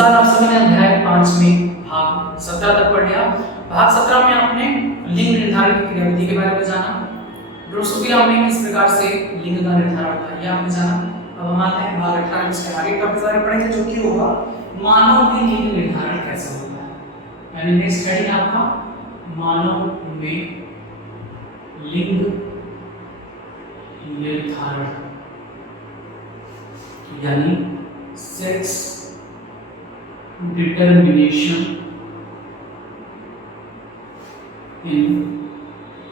नमस्कार, आप सभी ने अध्याय 5 में भाग 17 तक पढ़ लिया। भाग 17 में आपने लिंग निर्धारण की क्रियाविधि के बारे में जाना। ड्रोसोफिला में किस प्रकार से लिंग का निर्धारण होता है, यह आपने जाना। अब हम आते हैं भाग 18 में, इसके आगे टॉपिक बारे में पढ़ेंगे, जो कि होगा मानव में लिंग निर्धारण कैसे होता है। यानी नेक्स्ट स्टडी है आपका मानव में लिंग निर्धारण, यानी सेक्स डिटर्मिनेशन इन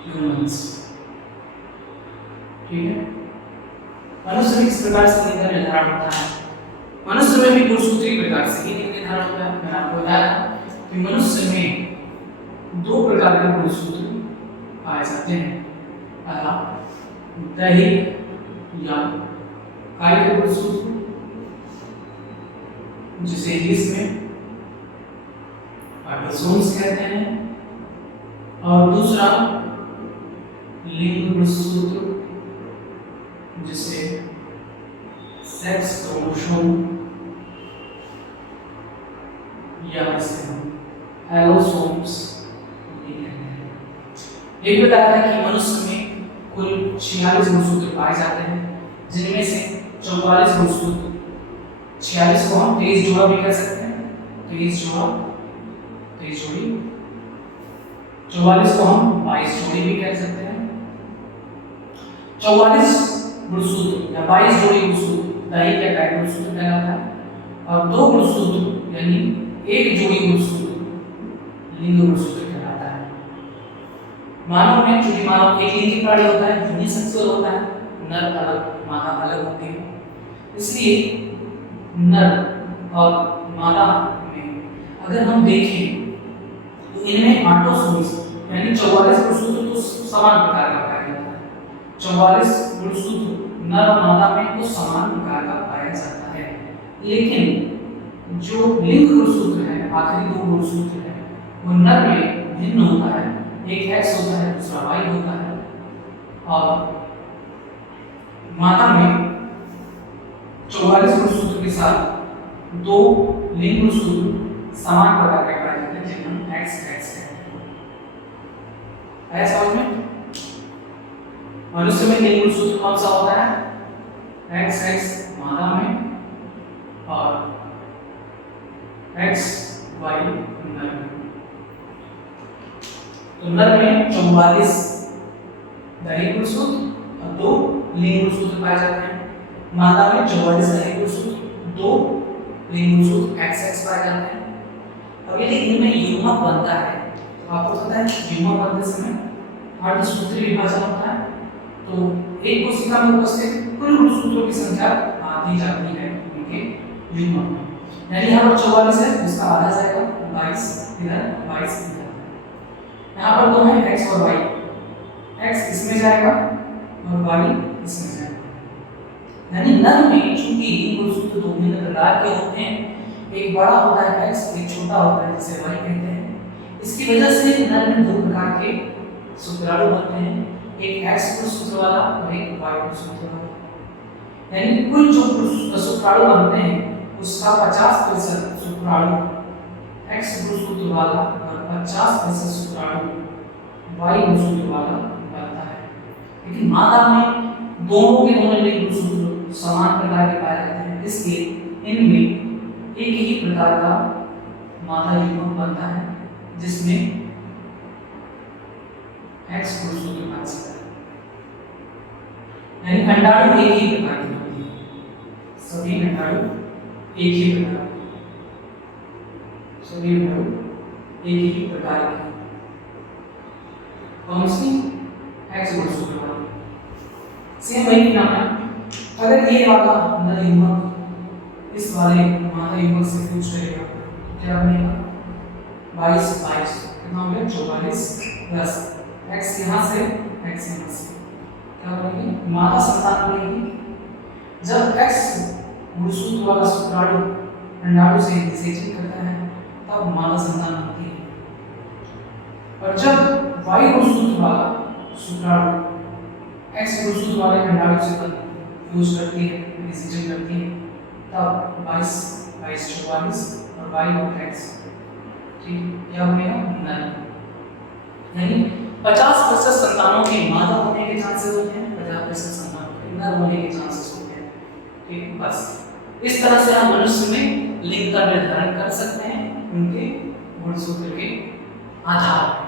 ह्यूमंस। ठीक है, मनुष्य में किस प्रकार से लिंग का निर्धारण होता है। मनुष्य में भी गुणसूत्री प्रकार से ही लिंग निर्धारण होता है। मैंने आपको बताया कि मनुष्य में दो प्रकार के गुणसूत्र पाए जाते हैं। पहला दैहिक या कायिक गुणसूत्र, जिसे इंग्लिश में ऑटोसोम्स कहते हैं, और दूसरा लिंग गुणसूत्र, जिसे सेक्स क्रोमोसोम या इसे हम एलोसोम्स भी कहते हैं। ये बताया था कि मनुष्य में कुल 46 गुणसूत्र पाए जाते हैं, जिनमें से 44 गुणसूत्र, 46 को हम 23 जोड़ा भी कह सकते हैं, 23 जोड़ी, 44 को हम 22 जोड़ी भी कह सकते हैं। 44 गुणसूत्र या 22 जोड़ी गुणसूत्र दैहिक या कायिक गुणसूत्र कहलाता है, और 2 गुणसूत्र यानी 1 जोड़ी गुणसूत्र लिंग गुणसूत्र कहलाता है। मानव में, चूंकि मानव एक लिंगी प्राणी होता है, यूनिसेक्सुअल होता है, नर अलग मादा अलग होती है, इसलिए नर और मादा में अगर हम देखें तो इनमें ऑटोसोम्स यानी 44 गुणसूत्र तो समान प्रकार का पाया जाता है। 44 गुणसूत्र नर और मादा में तो समान प्रकार का पाया जाता है, लेकिन जो लिंग गुणसूत्र है, आखिरी 2 गुणसूत्र है, वो नर में भिन्न होता है। एक X होता है, दूसरा Y होता है, और मादा में 44 गुणसूत्र के साथ 2 लिंग गुणसूत्र समान प्रकार के पाए जाते हैं, जिन्हें हम XX कहते हैं। समझ में? मनुष्य में लिंग गुणसूत्र कौन सा होता है? XX मादा में और XY नर में। तो नर में 44 दैहिक गुणसूत्र और 2 लिंग गुणसूत्र पाए जाते हैं। मादा में 44 दैहिक गुणसूत्र, 2 लिंग गुणसूत्र XX पाए जाते हैं। अब यदि इनमें युग्मक बनता है, तो आपको पता है युग्मक बनते समय अर्धसूत्री विभाजन होता है, तो एक कोशिका में उपस्थित कुल गुणसूत्रों की संख्या दी जाती है उनके युग्मक में। यानी यहाँ पर 44 है, इसका आधा जाएगा 22 इधर, 22 इधर। यहाँ पर 2 है X और Y, X इसमें जाएगा और Y इसमें जाएगा। यानी नर में चूंकि लिंग गुणसूत्र 2 भिन्न प्रकार के होते हैं, एक बड़ा होता है X, एक छोटा होता है जिसे Y कहते हैं। इसकी वजह से नर में 2 प्रकार के शुक्राणु बनते हैं, एक X गुणसूत्र वाला और एक Y गुणसूत्र वाला। यानी कुल जो शुक्राणु बनते हैं उसका 50% शुक्राणु X गुणसूत्र वाला और 50% शुक्राणु Y गुणसूत्र वाला बनता है। लेकिन मादा में दोनों के दोनों लिंग गुणसूत्र समान प्रकार के पाए जाते हैं, इसलिए इनमें एक ही प्रकार का मादा युग्मक बनता है, जिसमें X गुणसूत्र पाया जाता है। यानी अंडाणु एक ही प्रकार की होती है, सभी अंडाणु एक ही प्रकार के, सभी अंडाणु एक ही प्रकार के। कौन सी? X गुणसूत्र वाली। सेम वही नाम है। अगर ये वाला नर युग्मक इस वाले मादा युग्मक से फ्यूज करेगा तो क्या बनेगा? 22 कितना हो गया? 44 प्लस X यहाँ से X यहाँ से क्या बनेगी? मादा संतान बनेगी। जब X गुणसूत्र वाला शुक्राणु अंडाणु से निषेचन करता है तब मादा संतान होती है, और जब Y गुणसूत्र वाला शुक्राणु X गुणसूत्र वाले अंडाणु से फ्यूज करती है, निषेचन करती है, तब 22 22 और y नॉट x, ठीक, यह हो गया नल। यानी 50% संतानों के मादा होने के चांसेस होते हैं, 50% संतानों के नर होने के चांसेस होते हैं, ठीक। बस इस तरह से हम मनुष्य में लिंग का निर्धारण कर सकते हैं उनके गुणसूत्र के आधार पर,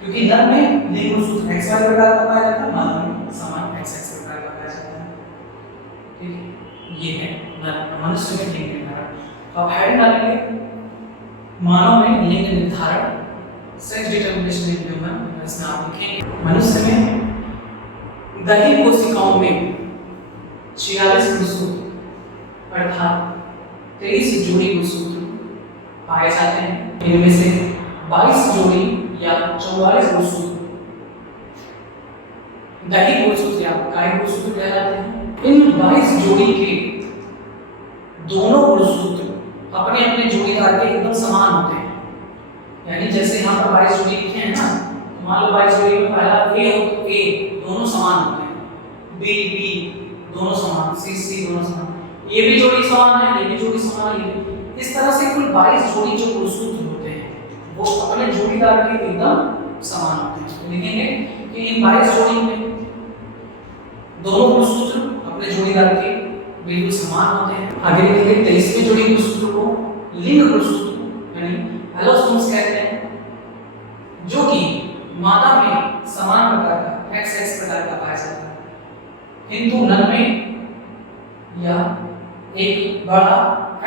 क्योंकि नर में लिंग गुणसूत्र XY प्रकार का पाया जाता है, मादा में समान XX प्रकार का पाया जाता है, ठीक। ये है नर मनुष्य में लिंग निर्धारण। अब हेडिंग डालेंगे मानव में लिंग निर्धारण, सेक्स डिटरमिनेशन इन ह्यूमन। इसमें आप लिखेंगे मनुष्य में दैहिक कोशिकाओं में 46 गुणसूत्र अर्थात 23 जोड़ी गुणसूत्र पाए जाते हैं। इनमें से 22 जोड़ी या 44 गुणसूत्र दैहिक गुणसूत्र या कायिक गुणसूत्र कहलाते हैं। इन 22 जोड़ी के दोनों गुणसूत्र अपने अपने जोड़ीदार के एकदम समान होते हैं। यानी जैसे यहाँ पर 22 जोड़ी लिखे हैं ना, तो मान लो 22 जोड़ी में पहला A हो तो A दोनों समान होते हैं, B B दोनों समान, C C दोनों समान, ये भी जोड़ी समान है, ये भी जोड़ी समान है। इस तरह से कुल 22 जोड़ी जो गुणसूत्र होते हैं वो अपने जोड़ीदार के एकदम समान होते हैं। तो लिखेंगे कि इन 22 जोड़ी में दोनों गुणसूत्र अपने जोड़ीदार के बिल्कुल समान होते हैं। आगे लिखेंगे 23वें जोड़ी गुणसूत्र को लिंग गुणसूत्र यानी एलोसोम्स कहते हैं, जो कि मादा में समान प्रकार का XX प्रकार का पाया जाता है, किंतु नर में या एक बड़ा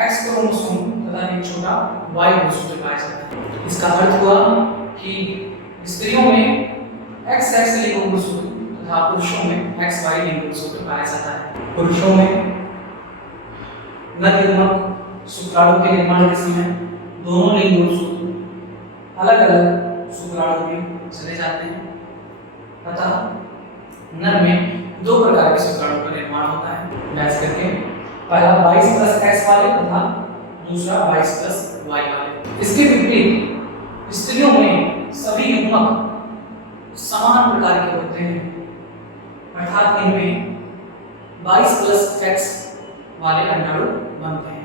X क्रोमोसोम तथा एक छोटा Y गुणसूत्र पाया जाता है। इसका अर्थ हुआ कि स्त्रियों में XX लिंग गुणसूत्र तथा पुरुषों में XY लिंग गुणसूत्र पाया जाता है। पुरुषों में नर युग्मक शुक्राणु के निर्माण के समय दोनों लिंग गुणसूत्र अलग अलग शुक्राणु में चले जाते हैं, अतः नर में 2 प्रकार के शुक्राणु का निर्माण होता है। मैच करके पहला 22+X वाले तथा दूसरा 22+Y वाले। इसके विपरीत स्त्रियों में सभी युग्मक समान प्रकार के होते हैं, अर्थात इनमें 22+X वाले अंडाणु बनते हैं।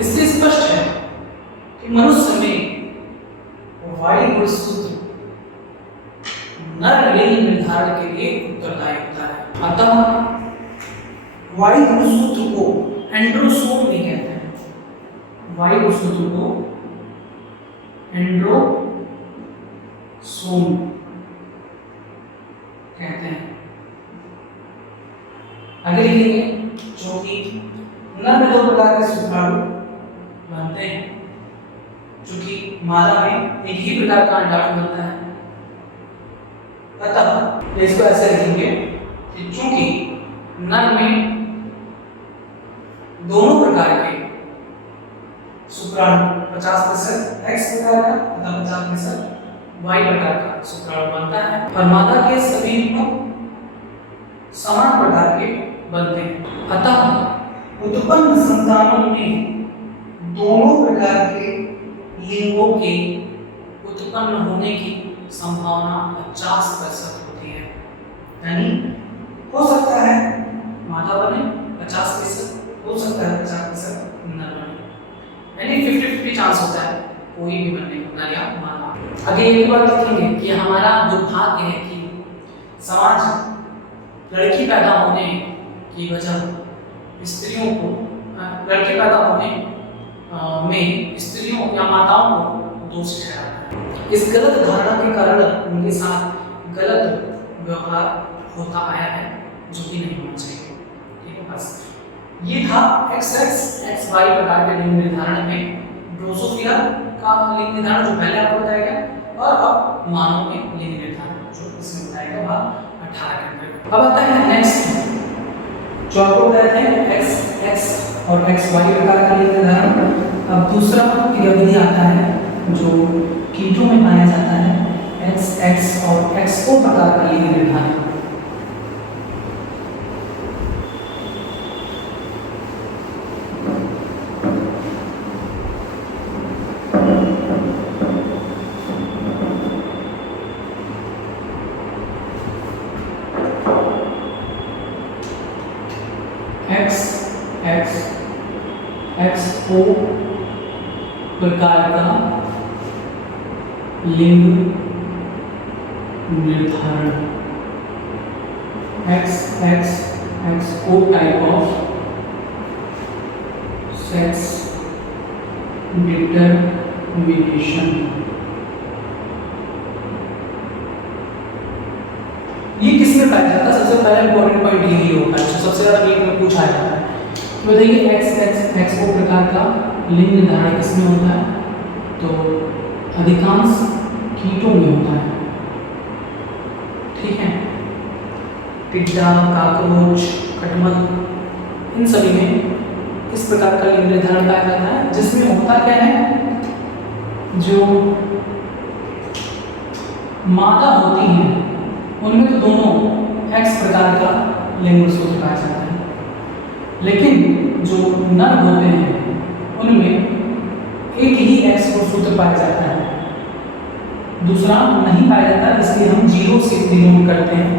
इससे स्पष्ट है कि मनुष्य में वाई गुणसूत्र नर लिंग निर्धारण के लिए उत्तरदायी होता है। अतः वाई गुणसूत्र को एंड्रोसोम भी कहते हैं। वाई गुणसूत्र को एंड्रोसोम कहते हैं। आगे लिखेंगे जो कि नर में 2 प्रकार के शुक्राणु बनते हैं, जो कि मादा में एक ही प्रकार का अंडाणु बनता है। अतः इसको ऐसे लिखेंगे कि चूंकि नर में दोनों प्रकार के शुक्राणु 50% X प्रकार का तथा 50% Y प्रकार का शुक्राणु बनता है, और मादा के सभी समान प्रकार के बनते हैं। अतः उत्पन्न संतानों में दोनों प्रकार के लिंगों के उत्पन्न होने की संभावना 50% होती है। यानी हो सकता है मादा बने 50%, हो सकता है 50% नर बने, यानी 50-50 चांस होता है कोई भी बनने का, नर या मादा। आगे एक बात देखेंगे कि हमारा दुर्भाग्य है कि समाज लड़की पैदा होने की वजह स्त्रियों को लड़के पैदा होने में स्त्रियों या माताओं को दोषी ठहराता है। इस गलत धारणा के कारण उनके साथ गलत व्यवहार होता आया है, जो कि नहीं होना चाहिए। ठीक है, बस ये था XX XY प्रकार के लिंग निर्धारण में ड्रोसोफिला का लिंग निर्धारण जो पहले आपको बताया गया, और अब मानव में लिंग निर्धारण जो इसमें बताया गया भाग 18 के अंदर। अब आता है नेक्स्ट जो आपको बताया था XX और XY प्रकार का लिंग निर्धारण। अब दूसरा क्रियाविधि आता है जो कीटों में पाया जाता है, XX और XO प्रकार का लिंग निर्धारण। एक्स एक्स एक्स ओ प्रकार का लिंग निर्धारण, X X X O type of sex determination. ये किसमें पाया जाता है? सबसे पहला इंपॉर्टेंट पॉइंट यही होता है, सबसे ज्यादा नीट में पूछा जाता है। तो बताइए एक्स एक्स एक्स ओ प्रकार का लिंग निर्धारण किसमें होता है? तो अधिकांश कीटों में होता है, ठीक है। टिड्डा, काकरोच, खटमल, इन सभी में इस प्रकार का लिंग निर्धारण पाया जाता है, जिसमें होता क्या है, जो मादा होती हैं उनमें तो दोनों एक्स प्रकार का लिंग सूत्र पाया जाता है, लेकिन जो नर होते हैं उनमें एक ही एक्स सूत्र पाया जाता है, दूसरा नहीं पाया जाता, इसलिए हम जीरो से डिनोट करते हैं।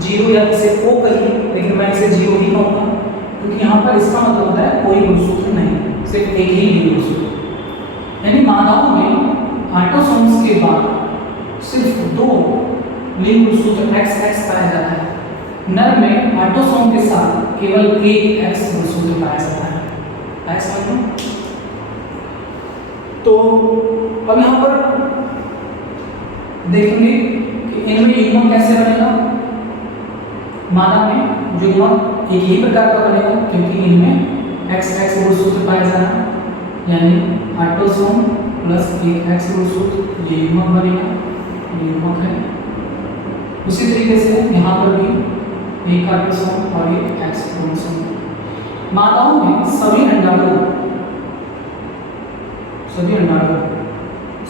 जीरो या इसे ओ कहिए, लेकिन मैं इसे जीरो ही कहूँगा, क्योंकि यहाँ पर इसका मतलब होता है कोई गुणसूत्र नहीं, सिर्फ एक ही लिंग गुणसूत्र। यानी मादाओं में ऑटोसोम्स के बाद सिर्फ दो लिंग गुणसूत्र एक्स एक्स पाया जाता है, नर में ऑटोसोम के साथ केवल एक एक्स गुणसूत्र पाया जाता है। ऐसा समझ लो। तो अब यहाँ पर देखेंगे कि इनमें युग्मक कैसे बनेगा। मादा में युग्मक एक ही प्रकार का बनेगा, क्योंकि इनमें एक्स एक्स गुणसूत्र पाया जाना, यानी ऑटोसोम प्लस एक एक्स गुणसूत्र, ये युग्मक बनेगा, ये युग्मक है। उसी तरीके से यहाँ पर भी एक ऑटोसोम और एक एक्स क्रोमोसोम। मादाओं में सभी अंडाणु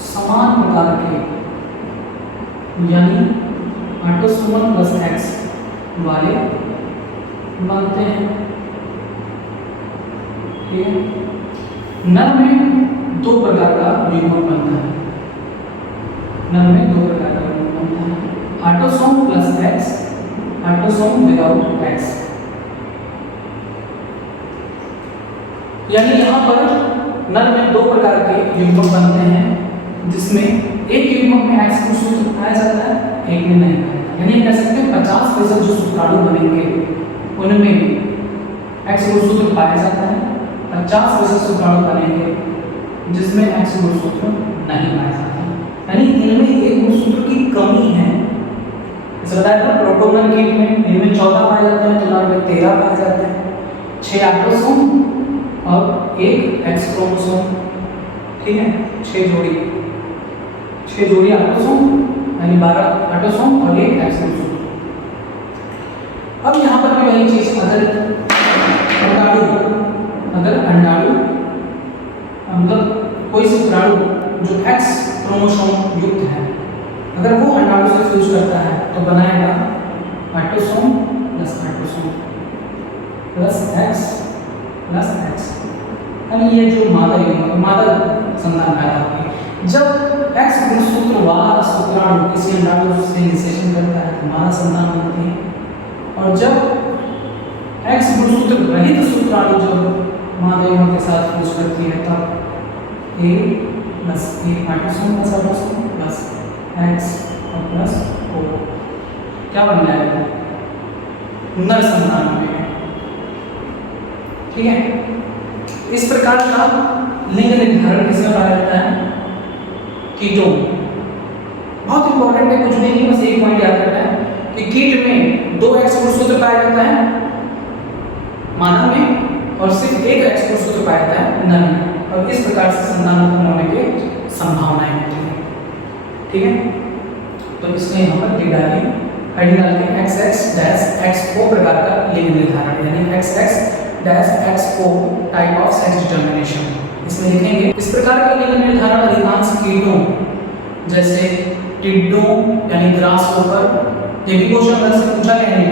समान प्रकार के, यानी ऑटोसोमल प्लस एक्स वाले बनते हैं, ठीक है। नर में दो प्रकार का युग्मक बनता है, नर में दो प्रकार का युग्मक बनता है, autosome plus x, autosome without x. यानी यहाँ पर नर में दो प्रकार के युग्मक बनते हैं, जिसमें एक युग्मक में एक्स गुणसूत्र पाया जाता है, एक में नहीं पाया जाता। यानी कह सकते हैं 50% जो शुक्राणु बनेंगे उनमें एक्स गुणसूत्र पाया जाता है, 50% शुक्राणु बनेंगे जिसमें एक्स गुणसूत्र नहीं पाया जाता। यानी इनमें एक गुणसूत्र की कमी है। जैसे बताया था प्रोटोगोनल कीट में इनमें 14 पाए जाते हैं, तो नर में 13 पाए जाते हैं, 6 ऑटोसोम और एक एक्स क्रोमोसोम, ठीक है। 6 जोड़ी ऑटोसोम, यानी 12 ऑटोसोम और एक एक्स क्रोमोसोम। अब यहाँ पर भी वही चीज, अगर अंडाणु मतलब कोई शुक्राणु जो एक्स क्रोमोसोम युक्त है, अगर वो अंडाणु से फ्यूज करता है तो बनाएगा autosome plus autosome plus x plus x. अब ये जो मादा संतान पैदा होगी, जब एक्स गुणसूत्र वाला शुक्राणु किसी अंडाणु से निषेचन करता है तो मादा संतान बनती है, और जब एक्स गुणसूत्र रहित शुक्राणु जब मादा युग्मक के साथ फ्यूज करती है तब A plus A autosome plus autosome plus X और प्लस ओ क्या बन जाएगा, नर संतान में, ठीक है। इस प्रकार का लिंग निर्धारण किसमें पाया जाता है? कीटों। बहुत इंपॉर्टेंट है, कुछ नहीं, बस एक पॉइंट याद रखना है कि कीट में 2 एक्स गुणसूत्र पाया जाता है मादा में, और सिर्फ एक एक्स गुणसूत्र पाया जाता है नर में, और इस प्रकार से संतान उत्पन्न होने की संभावनाएं होती है, ठीक है। तो इसमें यहाँ पर डी डालिए, आई डाल के X X dash X O प्रकार का लिंग निर्धारण, यानी X X dash X O type of sex determination, इसमें लिखेंगे। इस प्रकार का लिंग निर्धारण अधिकांश कीटों जैसे टिड्डों यानी ग्रासहोपर, ये भी क्वेश्चन अगर से पूछा गया है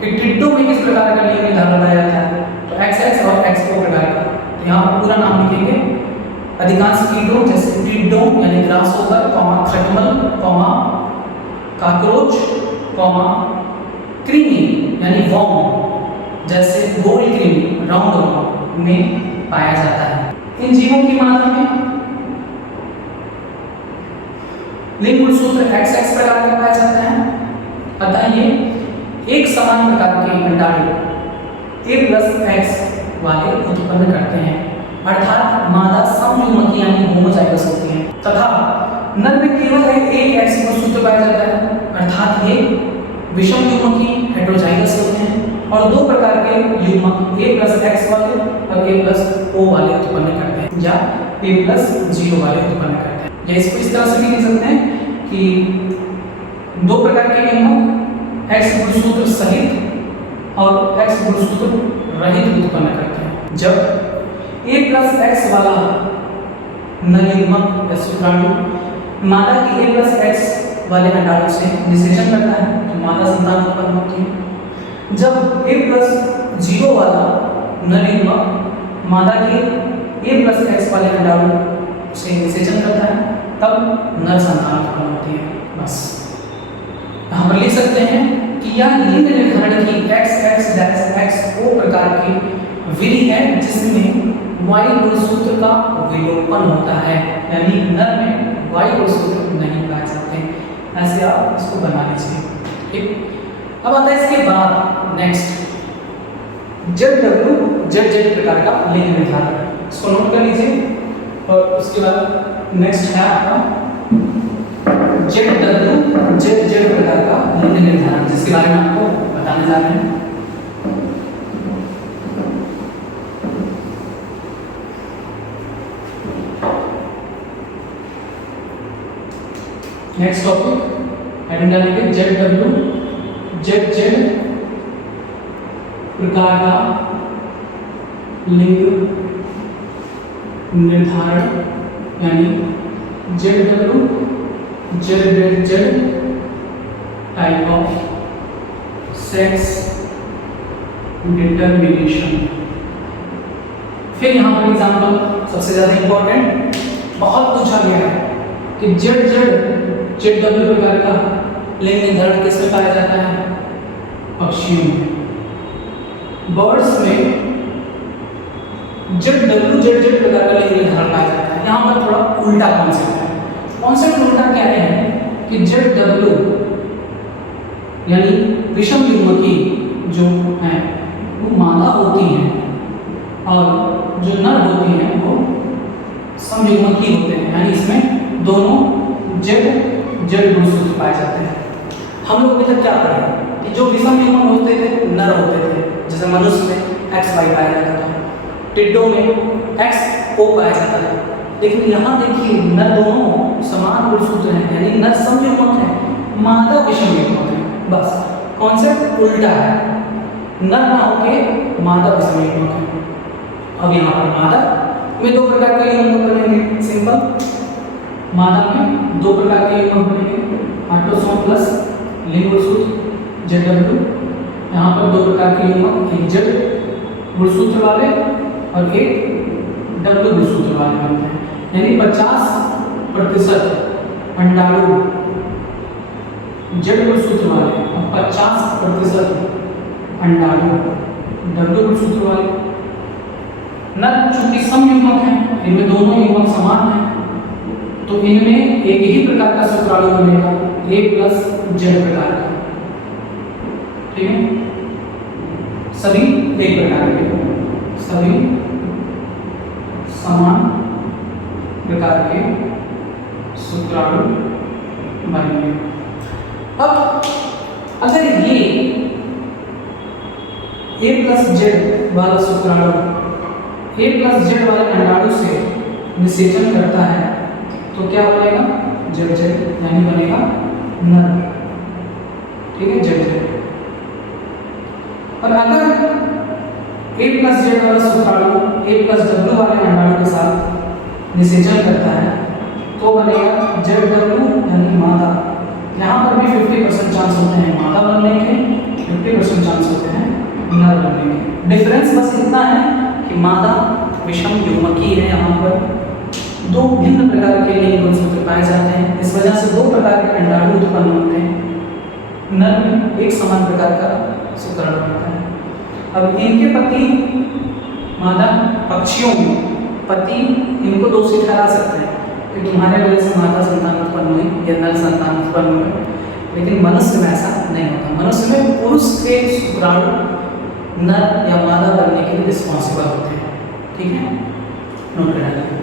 कि टिड्डों में किस प्रकार का लिंग निर्धारण पाया जाता है, तो एक्स एक्स और एक्स ओ प्रकार का, तो यहाँ पर पूरा नाम लिखेंगे। अधिकांश कीटों जैसे टिड्डों यानी ग्रासहोपर, खटमल, काकरोच, कृमि यानी वॉर्म, जैसे गोल कृमि राउंड में पाया जाता है। इन जीवों की मादा में लिंग गुणसूत्र XX प्रकार का पाया जाता है। अतः ये एक समान प्रकार के अंडाणु A+X वाले उत्पन्न करते हैं, अर्थात मादा समयुग्मकी यानी होमोजाइगस होती है, तथा नर में केवल एक X गुणसूत्र पाया जाता है, अर्थात ये विषम युग्मकी हेटेरोजाइगस होते हैं और दो प्रकार के युग्मक A+X वाले और A+O वाले उत्पन्न करते हैं या A+0 वाले उत्पन्न करते हैं। या इसको इस तरह से भी लिख सकते हैं कि दो प्रकार के युग्मक X गुणसूत्र सहित और X गुणसूत्र रहित उत्पन्न करते हैं। जब A+X वाला नर युग्मक या शुक्राणु मादा की A+X वाले अंडाणु से निषेचन करता है तो मादा संतान उत्पन्न होती है। जब A+0 वाला नर युग्मक मादा के A+X वाले अंडाणु से निषेचन करता है तब नर संतान उत्पन्न होती है। बस यहाँ पर लिख सकते हैं कि यह लिंग निर्धारण की XX-XO प्रकार की विधि है जिसमें Y गुणसूत्र का विलोपन होता है, यानी नर में Y गुणसूत्र नहीं पाए जाते। ऐसे आप इसको बना लीजिए। ठीक, अब आता है इसके बाद नेक्स्ट ZW प्रकार का लिंग निर्धारण, इसको नोट कर लीजिए। और उसके बाद नेक्स्ट है आपका ZW प्रकार का लिंग निर्धारण, जिसके बारे में आपको बताने जा रहे हैं। नेक्स्ट टॉपिक हेडिंग डालेंगे ZW प्रकार का लिंग निर्धारण, यानी ZW type of sex determination. फिर यहाँ पर एग्जाम्पल सबसे ज्यादा इंपॉर्टेंट, बहुत पूछा गया है कि ZW प्रकार का लिंग निर्धारण किसमें पाया जाता है? पक्षियों में। बर्ड्स में ZW प्रकार का लिंग निर्धारण पाया जाता है। यहाँ पर थोड़ा उल्टा कॉन्सेप्ट है। कॉन्सेप्ट उल्टा क्या है कि ZW यानी विषम युग्मकी जो है वो मादा होती हैं और जो नर होती हैं वो समयुग्मकी होते हैं, यानी इसमें दोनों Z गुणसूत्र पाए जाते हैं। हम लोग अभी तक क्या पढ़े कि जो विषम युग्मक होते थे नर होते थे, जैसे मनुष्य में XY पाया जाता था, टिड्डों में XO पाया जाता था, लेकिन यहाँ देखिए नर दोनों समान गुणसूत्र हैं, यानी नर समयुग्मक है, मादा विषम युग्मक है। बस कॉन्सेप्ट उल्टा है, नर ना होके मादा विषम युग्मक है। अब यहाँ पर मादा में दो प्रकार के युग्मक बनेंगे, सिंपल। मादा में दो प्रकार के युग्मक बनेंगे, ऑटोसोम प्लस लिंग गुणसूत्र ZW। यहाँ पर दो प्रकार के युग्मक, एक Z गुणसूत्र वाले और एक W गुणसूत्र वाले बनते हैं, यानी 50% अंडाणु Z गुणसूत्र वाले और 50% अंडाणु W गुणसूत्र वाले। नर चूंकि समयुग्मक हैं, इनमें दोनों युग्मक समान हैं, तो इनमें एक ही प्रकार का शुक्राणु बनेगा, A+Z प्रकार का। ठीक है, सभी एक प्रकार के, सभी समान प्रकार के शुक्राणु बनेंगे। अब अगर ये A+Z वाला शुक्राणु A+Z वाले अंडाणु से निषेचन करता है तो क्या बनेगा? ZZ, यानी बनेगा नर। ठीक है, ZZ। और अगर A+Z वाला शुक्राणु A+W वाले अंडाणु के साथ निषेचन करता है तो बनेगा ZW, यानी मादा। यहाँ पर भी 50% चांस होते हैं मादा बनने के, 50% चांस होते हैं नर बनने के। डिफरेंस बस इतना है कि मादा विषम युग्मकी है, यहाँ पर दो भिन्न प्रकार के लिंग गुणसूत्र पाए जाते हैं, इस वजह से दो प्रकार के अंडाणु उत्पन्न होते हैं। नर में एक समान प्रकार का शुक्राणु होता है। अब इनके पति मादा पक्षियों में पति इनको दोषी ठहरा सकते हैं कि तुम्हारे वजह से मादा संतान उत्पन्न हुई या नर संतान उत्पन्न हुए, लेकिन मनुष्य में ऐसा नहीं होता। मनुष्य में पुरुष के शुक्राणु नर या मादा बनने के लिए रिस्पॉन्सिबल होते हैं। ठीक है, नोट कर लेंगे।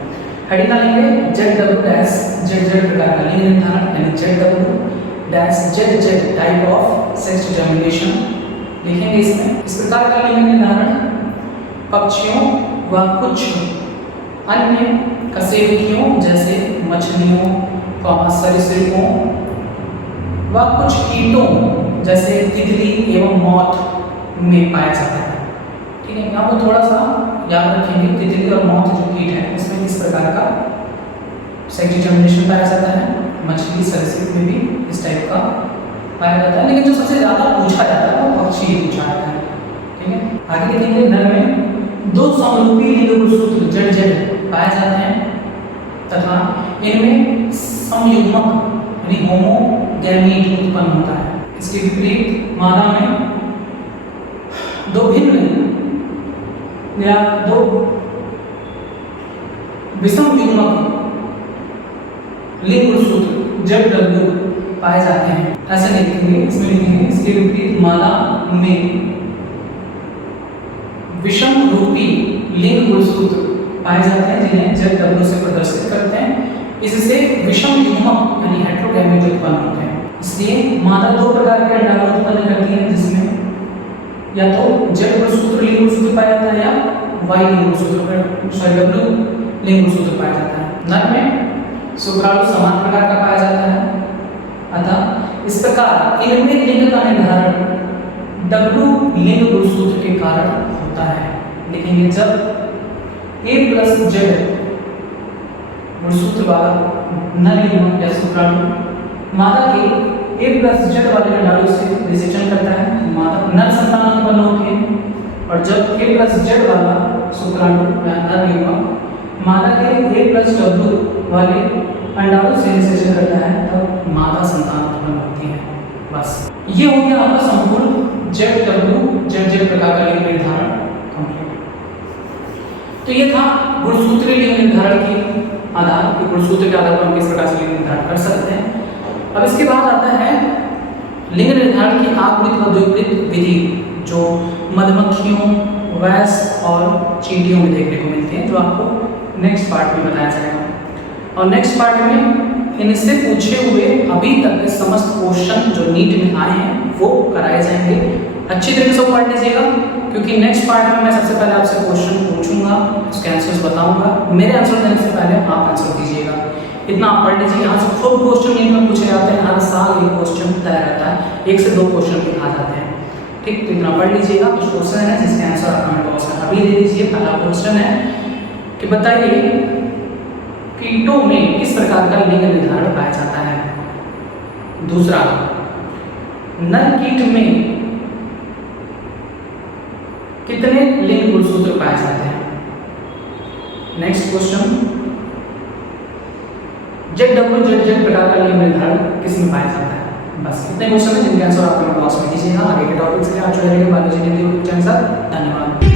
हेडिंग डालेंगे ZW डैश ZZ प्रकार का लिंग निर्धारण, यानी ZW dash ZZ type of sex determination लिखेंगे इसमें। इस प्रकार का लिंग निर्धारण पक्षियों व कुछ अन्य कशेरुकियों जैसे मछलियों, सरीसृपों व कुछ कीटों जैसे तितली एवं मौत में पाया जाता है। ठीक है, यहाँ पर थोड़ा सा याद रखेंगे, तितली और मौत जो कीट है इसमें किस प्रकार का सेक्स डिटर्मिनेशन पाया जाता है। मछली सरीसृप में भी इस टाइप का पाया जाता है, लेकिन जो सबसे ज़्यादा पूछा जाता है वो पक्षी पूछा जाता है। ठीक है, आगे देखेंगे नर में 2 समरूपी लिंग गुणसूत्र ZZ पाए जाते हैं तथा इनमें समयुग्मक यानी होमोगैमीट उत्पन्न होता है। इसके विपरीत मादा में 2 भिन्न या 2 विषम युग्मक लिंग गुणसूत्र ZW पाए जाते हैं। ऐसे लिखेंगे, इसमें लिखेंगे इसके विपरीत मादा में विषम रूपी लिंग गुणसूत्र पाए जाते हैं जिन्हें ZW से प्रदर्शित करते हैं। इससे विषम युग्मक यानी हेटेरोगैमीट उत्पन्न होते हैं। इसलिए मादा 2 प्रकार के अंडाणु उत्पन्न करती है, जिसमें या तो Z गुणसूत्र लिंग गुणसूत्र पाया जाता है या Y लिंग गुणसूत्र W लिंग गुणसूत्र पाया जाता है। नर में शुक्राणु समान प्रकार का पाया जाता है, अतः इस प्रकार इनमें लिंग का निर्धारण W लिंग गुणसूत्र के कारण होता है। लेकिन ये जब A+Z गुणसूत्र वाला नर युग्मक या शुक्राणु मादा के A+Z वाले अंडाणु से विसेचन करता है, मादा नर संतान उत्पन्न होती है। और जब A+Z वाला शुक्राणु या नर युग्मक मादा के A+W वाले अंडाणु से विसेचन करता है तब मादा संतान उत्पन्न होती है। बस ये हो गया आपका संपूर्ण ZW ZZ प्रकार का लिंग निर्धारण कंप्लीट। तो ये था गुणसूत्रीय लिंग निर्धारण की आधार कि गुणसूत्र के आधार पर हम किस प्रकार से लिंग निर्धारण कर सकते हैं। अब इसके बाद आता है लिंग निर्धारण की आकृति व द्विपरीत विधि, जो मधुमक्खियों, वैस और चींटियों में देखने को मिलती है, जो आपको नेक्स्ट पार्ट में बताया जाएगा। और नेक्स्ट पार्ट में इनसे पूछे हुए अभी तक के समस्त क्वेश्चन जो नीट में आए हैं वो कराए जाएंगे। अच्छी तरीके से पढ़ लीजिएगा, क्योंकि नेक्स्ट पार्ट में मैं सबसे पहले आपसे क्वेश्चन पूछूंगा, उसके आंसर्स बताऊंगा। मेरे आंसर देने से पहले आप आंसर दीजिएगा। इतना आप पढ़ लीजिए। यहाँ से खूब क्वेश्चन नीट में पूछे जाते हैं, हर साल ये क्वेश्चन तय रहता है, 1 से 2 क्वेश्चन भी आ जाते हैं। ठीक, तो इतना पढ़ लीजिएगा। कुछ क्वेश्चन है जिसके आंसर आप कमेंट बॉक्स में अभी दे दीजिए। पहला क्वेश्चन है कि बताइए कीटों में किस प्रकार का लिंग निर्धारण पाया जाता है। दूसरा, नर कीट में कितने लिंग गुणसूत्र पाए जाते हैं। नेक्स्ट क्वेश्चन, ZW ZZ प्रकार का लिंग निर्धारण किस में पाया जाता है। बस इतने क्वेश्चन हैं जिनके आंसर आप कमेंट बॉक्स में दीजिएगा। आगे के टॉपिक्स के लिए आप जुड़े रहिए बायोलॉजी यूट्यूब चैनल। धन्यवाद।